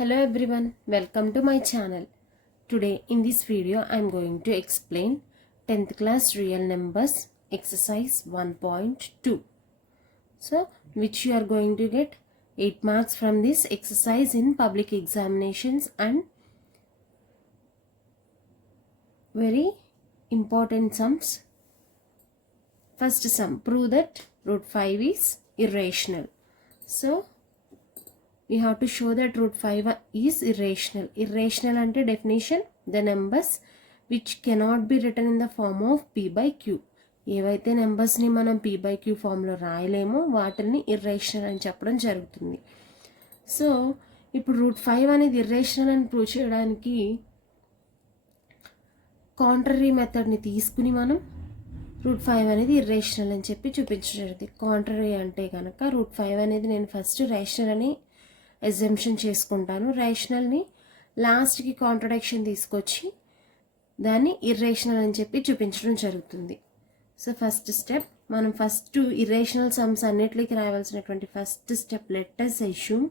Hello everyone, welcome to my channel. Today in this video I am going to explain 10th class real numbers exercise 1.2. So which you are going to get 8 marks from this exercise in public examinations and very important sums. First sum, prove that root 5 is irrational. So we have to show that root 5 is irrational. Irrational ante definition, the numbers which cannot be written in the form of p by q. ఏవైతే నెంబర్స్ని మనం p by q ఫామ్లో రాయలేమో వాటిని irrational అని చెప్పడం జరుగుతుంది. So ఇప్పుడు route 5 అనేది ఇర్రేషనల్ అని ప్రూవ్ చేయడానికి కాంట్రరీ మెథడ్ని తీసుకుని మనం రూట్ 5 అనేది ఇర్రేషనల్ అని చెప్పి చూపించడం. కాంట్రరీ అంటే కనుక రూట్ 5 అనేది నేను ఫస్ట్ రేషనల్ అని ఎగ్జంప్షన్ చేసుకుంటాను. రేషనల్ని లాస్ట్కి కాంట్రడిక్షన్ తీసుకొచ్చి దాన్ని ఇర్రేషనల్ అని చెప్పి చూపించడం జరుగుతుంది. సో ఫస్ట్ స్టెప్, మనం ఫస్ట్ ఇర్రేషనల్ సమ్స్ అన్నిటికి రాయవలసినటువంటి first step, let us assume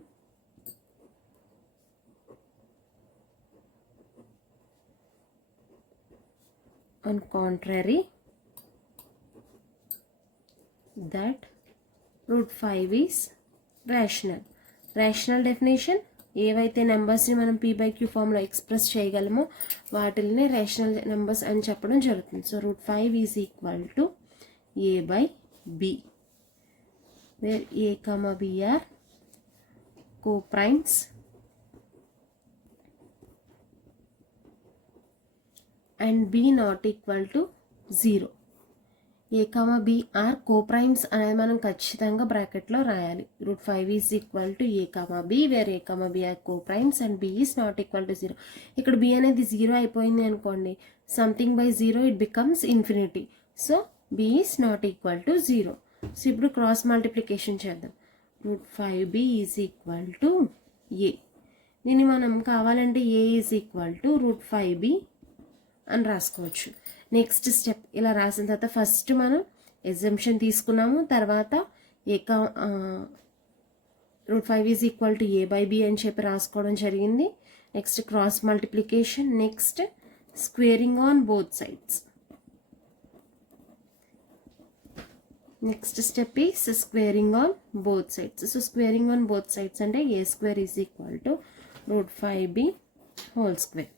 on contrary that root 5 is rational. Rational definition, ఏవైతే నెంబర్స్ని మనం p by q ఫామ్లో ఎక్స్ప్రెస్ చేయగలమో వాటిల్ని రేషనల్ నెంబర్స్ అని చెప్పడం జరుగుతుంది. So root 5 is equal to a by b, where a, b are co-primes and b not equal to 0. a, b are coprimes అనేది మనం ఖచ్చితంగా బ్రాకెట్లో రాయాలి. Root 5 is equal to a, b where a, b are coprimes and b is not equal to 0. ఇక్కడ b అనేది 0 అయిపోయింది అనుకోండి, something by 0 it becomes infinity. So b is not equal to 0. So ఇప్పుడు క్రాస్ మల్టిప్లికేషన్ చేద్దాం. Root 5b is equal to a. దీన్ని మనం కావాలంటే a is equal to root 5b అని రాసుకోవచ్చు. నెక్స్ట్ స్టెప్, ఇలా రాసిన తర్వాత ఫస్ట్ మనం ఎగ్జంప్షన్ తీసుకున్నాము, తర్వాత root 5 is equal to a by b అని చెప్పి రాసుకోవడం జరిగింది. Next cross multiplication, next squaring on both sides. Next step is squaring on both sides. So squaring on both sides అంటే a square is equal to root 5b whole square,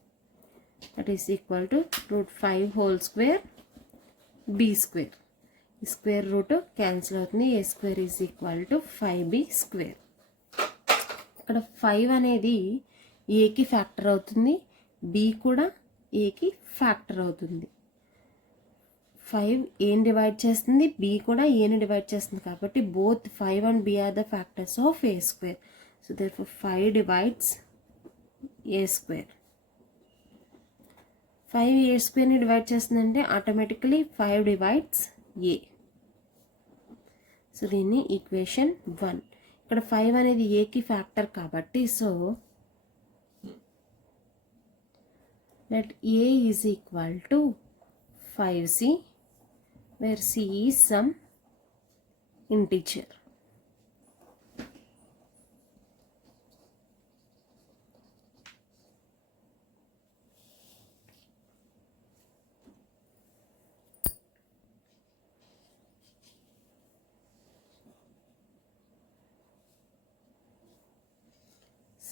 that is equal to root 5 whole square b square. Square root cancel అవుతుంది. a square is equal to 5b square. ఇక్కడ 5 అనేది ఏకి factor అవుతుంది, b కూడా ఏకి factor అవుతుంది. 5 ఏని divide చేస్తుంది, b కూడా ఏని డివైడ్ చేస్తుంది. కాబట్టి both 5 and b are the factors of a square. So therefore 5 divides a square. 5 a స్క్వేర్ని డివైడ్ చేస్తుందంటే ఆటోమేటికలీ 5 డివైడ్స్ a. సో దీన్ని ఈక్వేషన్ 1. ఇక్కడ 5 అనేది ఏకి ఫ్యాక్టర్ కాబట్టి so let a is equal to 5c where c is some integer.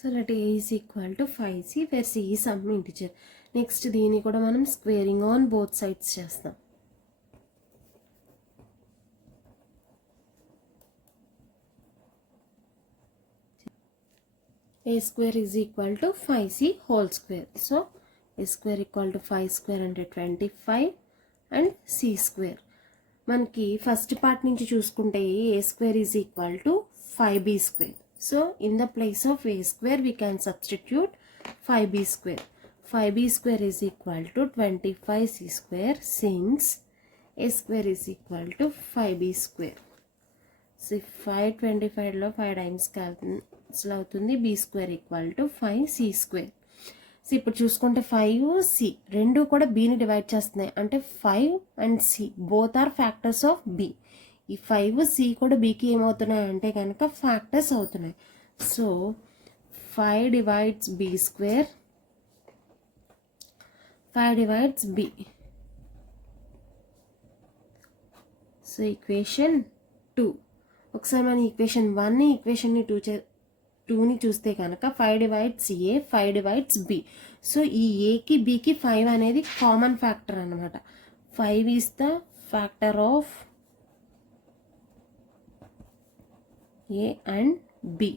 So let a is equal to 5c where c is some integer. Next దీన్ని కూడా మనం squaring on both sides చేస్తాం. a square is equal to 5c whole square. So a square equal to 5 square అంటే 25 and c square. మనకి first part నుంచి చూసుకుంటే a square is equal to 5b square. So in the place of a square we can substitute 5b square. 5b square is equal to 25c square since a square is equal to 5b square. So 525 లో 5 times cancel అవుతుంది, b square equal to 5c square. So ఇప్పుడు చూసుకుంటే 5c రెండు కూడా bని divide చేస్తున్నాయి, అంటే 5 and c both are factors of b. ఈ 5c కూడా bకి ఏమవుతున్నాయి అంటే కనుక ఫ్యాక్టర్స్ అవుతున్నాయి. So 5 divides b square, 5 divides b. So equation 2. ఒకసారి మన ఈక్వేషన్ 1ని ఈక్వేషన్ని 2ని చూస్తే కనుక 5 divides a, 5 divides b. So ఈ ఏకి బికి 5 అనేది కామన్ ఫ్యాక్టర్ అనమాట. 5 is the factor of A and b.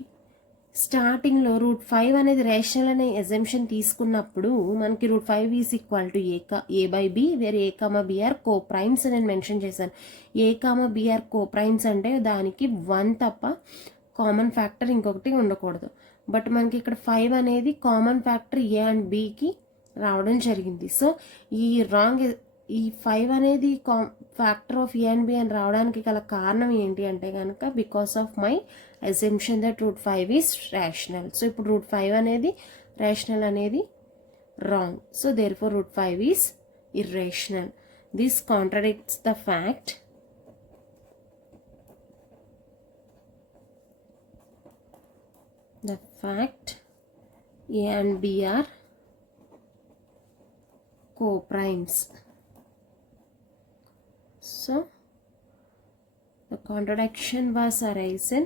స్టార్టింగ్లో √5 అనేది రేషనల్ అనే ఎజంప్షన్ తీసుకున్నప్పుడు మనకి √5 is equal to a by b, where a comma b are coprimes నేను మెన్షన్ చేశాను. A comma b are coprimes అంటే దానికి 1 తప్ప కామన్ ఫ్యాక్టర్ ఇంకొకటి ఉండకూడదు. బట్ మనకి ఇక్కడ 5 అనేది కామన్ ఫ్యాక్టర్ ఏ అండ్ బికి రావడం జరిగింది. సో ఈ 5 అనేది factor of A and B అని రావడానికి గల కారణం ఏంటి అంటే కనుక because of my assumption that √5 is rational. So ఇప్పుడు √5 అనేది రేషనల్ అనేది wrong. So therefore √5 is irrational. This contradicts the fact A and B are co-primes. So the contradiction was arisen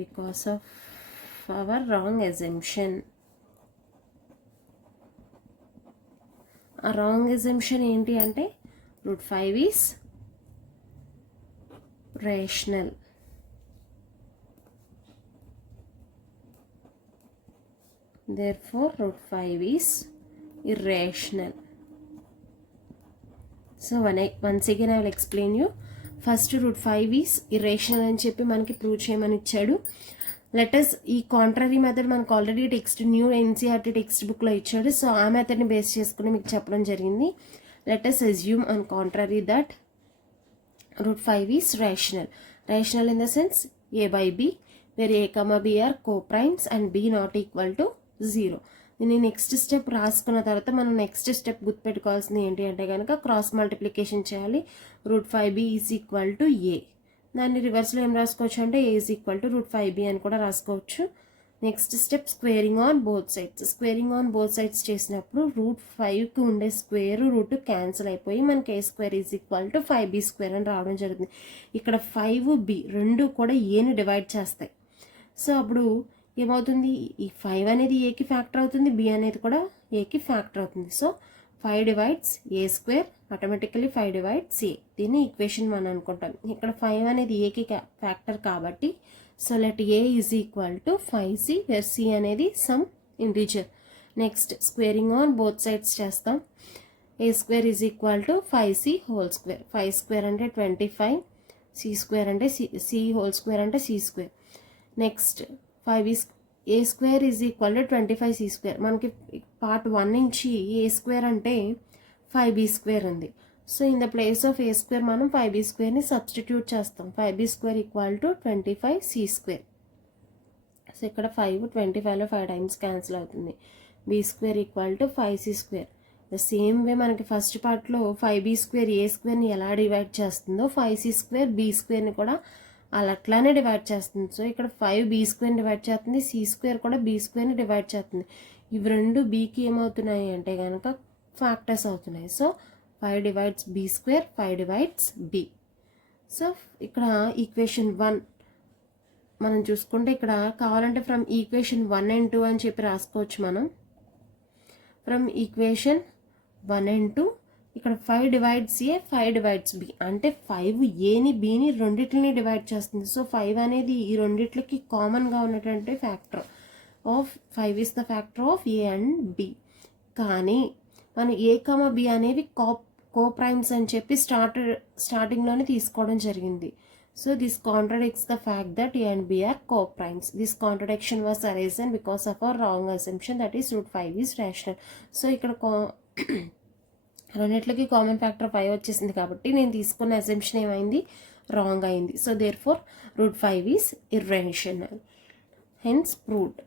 because of our wrong assumption. A wrong assumption ఏంటి అంటే √5 is rational. Therefore √5 is irrational. So once again I will explain you. First √5 is irrational అని చెప్పి మనకి prove చేయమని ఇచ్చాడు. Let's ఈ contrary method మనకు already text new NCERT text బుక్లో ఇచ్చాడు. సో ఆ మెథడ్ని బేస్ చేసుకుని మీకు చెప్పడం జరిగింది. Let us assume on contrary that √5 is rational. Rational in the sense a by b, where a comma b are co-primes and b not equal to 0. దీన్ని next step రాసుకున్న తర్వాత మనం నెక్స్ట్ స్టెప్ గుర్తుపెట్టుకోవాల్సింది ఏంటి అంటే కనుక క్రాస్ మల్టిప్లికేషన్ చేయాలి. √5b is equal to ఏ. దాన్ని రివర్స్లో ఏం రాసుకోవచ్చు అంటే ఏ ఈజ్ ఈక్వల్ టు √5b అని కూడా రాసుకోవచ్చు. Next step squaring on both sides. Squaring on both sides చేసినప్పుడు √5కి ఉండే స్క్వేర్ రూట్ క్యాన్సిల్ అయిపోయి మనకి a² is equal to 5b² అని రావడం జరుగుతుంది. ఇక్కడ 5b రెండు కూడా ఏని డివైడ్ చేస్తాయి. సో అప్పుడు ఏమవుతుంది, ఈ 5 అనేది ఏకి ఫ్యాక్టర్ అవుతుంది, బి అనేది కూడా ఏకి ఫ్యాక్టర్ అవుతుంది. So 5 divides a², automatically 5 divides a. దీన్ని ఈక్వేషన్ 1 అనుకుంటాం. ఇక్కడ 5 అనేది ఏకి ఫ్యాక్టర్ కాబట్టి so let A is equal to 5c, where c అనేది some integer. Next squaring on both sides చేస్తాం. a² is equal to 5c² 5² అంటే 25, c² అంటే c² అంటే c². Next a² is equal to 25c². మనకి part 1 నుంచి a² అంటే 5b² ఉంది. So in the place of a² మనం 5b²ని సబ్స్టిట్యూట్ చేస్తాం. 5b² equal to 25c². So ఇక్కడ 5 25లో 5 టైమ్స్ క్యాన్సిల్ అవుతుంది. b² equal to 5c². The same way మనకి first పార్ట్లో 5b² a²ని ఎలా డివైడ్ చేస్తుందో 5c² b²ని కూడా అట్లానే డివైడ్ చేస్తుంది. సో ఇక్కడ 5b² డివైడ్ చేస్తుంది, c² కూడా b²ని డివైడ్ చేస్తుంది. ఇవి రెండు బీకి ఏమవుతున్నాయి అంటే కనుక ఫ్యాక్టర్స్ అవుతున్నాయి. So 5 divides b², 5 divides b. So ఇక్కడ ఈక్వేషన్ 1 మనం చూసుకుంటే ఇక్కడ కావాలంటే ఫ్రమ్ ఈక్వేషన్ 1 and 2 అని చెప్పి రాసుకోవచ్చు మనం. ఫ్రమ్ ఈక్వేషన్ 1 and 2 ఇక్కడ 5 divides a, 5 divides b అంటే 5 ఏని బీని రెండిట్లని డివైడ్ చేస్తుంది. సో 5 అనేది ఈ రెండిట్లకి కామన్గా ఉన్నటువంటి factor of 5 is the factor of A and B. కానీ మన ఏ కామా బి అనేవి co-primes అని చెప్పి స్టార్టింగ్లోనే తీసుకోవడం జరిగింది. So this contradicts the fact that A and B are co-primes. This contradiction was arisen because of our wrong assumption that is √5 is rational. So ఇక్కడ రెండిట్లకి కామన్ ఫ్యాక్టర్ 5 వచ్చేసింది కాబట్టి నేను తీసుకున్న అసంప్షన్ ఏమైంది, రాంగ్ అయింది. So therefore √5 is irrational, hence proved.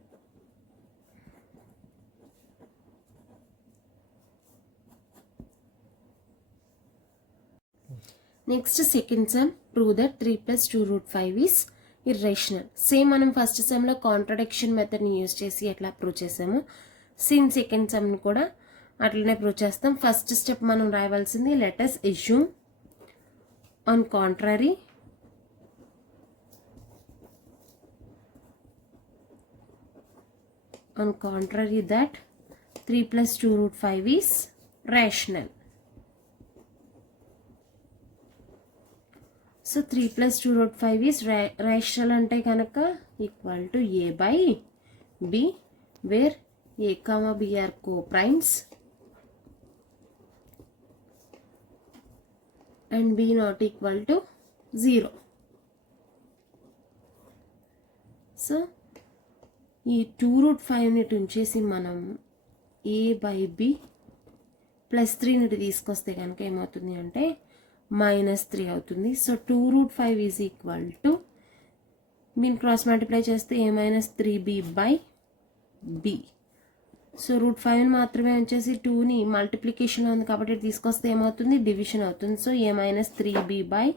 Next second sum prove that 3 + 2 root 5 is irrational. Same మనం first సమ్లో కాంట్రడిక్షన్ మెథడ్ని యూజ్ చేసి ఎట్లా ప్రూవ్ చేసాము సేమ్ సెకండ్ సమ్ని కూడా అట్లనే ప్రూవ్ చేస్తాం. ఫస్ట్ స్టెప్ మనం రాయవలసింది let us assume on contrary that 3 + 2 root 5 is rational. So 3 + 2 root 5 is rational అంటే కనుక equal to a by b where a, b are co-primes and b not equal to 0. So ఈ 2 root 5ని ఉంచేసి మనం a by b plus 3ని తీసుకొస్తే కనుక ఏమవుతుంది అంటే -3 అవుతుంది. So 2 root 5 is equal to mean cross multiply చేస్తే a - 3b by b. So root 5 మాత్రమే వచ్చేసి 2ని మల్టిప్లికేషన్ ఉంది కాబట్టి తీసుకొస్తే ఏమవుతుంది డివిజన్ అవుతుంది. So a - 3b by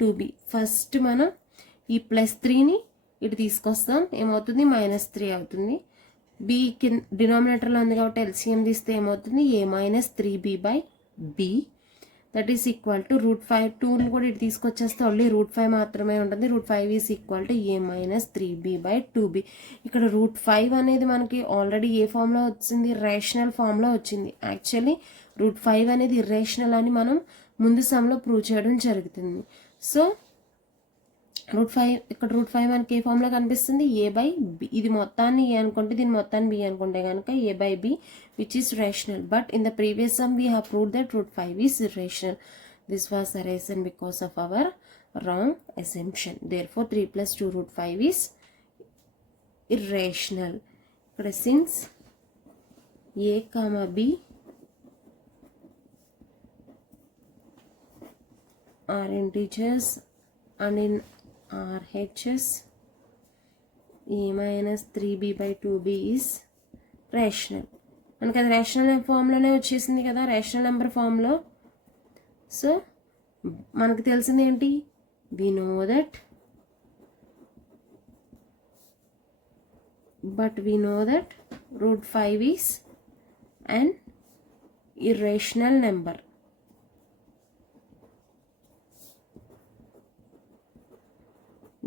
2b. First మనం ఈ +3ని ఇటు తీసుకొస్తాం ఏమవుతుంది -3 అవుతుంది. b డినామినేటర్లో ఉంది కాబట్టి ఎల్సిఎం తీస్తే ఏమవుతుంది a - 3b by b that is equal to route 5. 2ని కూడా ఇటు తీసుకొచ్చేస్తే ఓన్లీ రూట్ 5 మాత్రమే ఉంటుంది. Root 5 is equal to a - 3b by 2b. ఇక్కడ రూట్ 5 అనేది మనకి ఆల్రెడీ ఏ ఫామ్లో వచ్చింది రేషనల్ ఫామ్లో వచ్చింది. యాక్చువల్లీ రూట్ 5 అనేది ఇర్రేషనల్ అని మనం ముందు సమ్లో ప్రూవ్ చేయడం జరుగుతుంది. సో రూట్ 5 ఇక్కడ రూట్ 5 మనకి ఏ ఫామ్లో కనిపిస్తుంది a by b. ఇది మొత్తాన్ని a అనుకుంటే దీని మొత్తాన్ని b అనుకుంటే కనుక a by b which is rational. But in the previous sum we have proved that root 5 is irrational. This was a reason because of our wrong assumption. Therefore 3 + 2 root 5 is irrational. ఇక్కడ since a, b are integers and in RHS a - 3b by 2b is rational. మనకి అది rational ఫామ్లోనే వచ్చేసింది కదా rational number ఫామ్లో. So మనకు తెలిసింది ఏంటి we know that root 5 is an irrational number.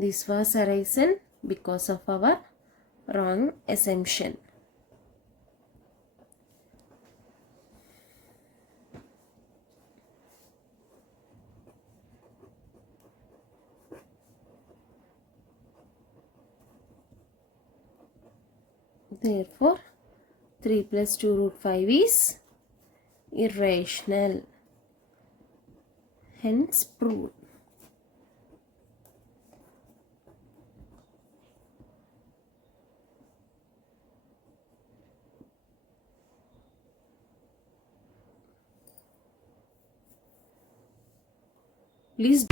This was a reason because of our wrong assumption. Therefore 3 + 2 root 5 is irrational. Hence proved. Please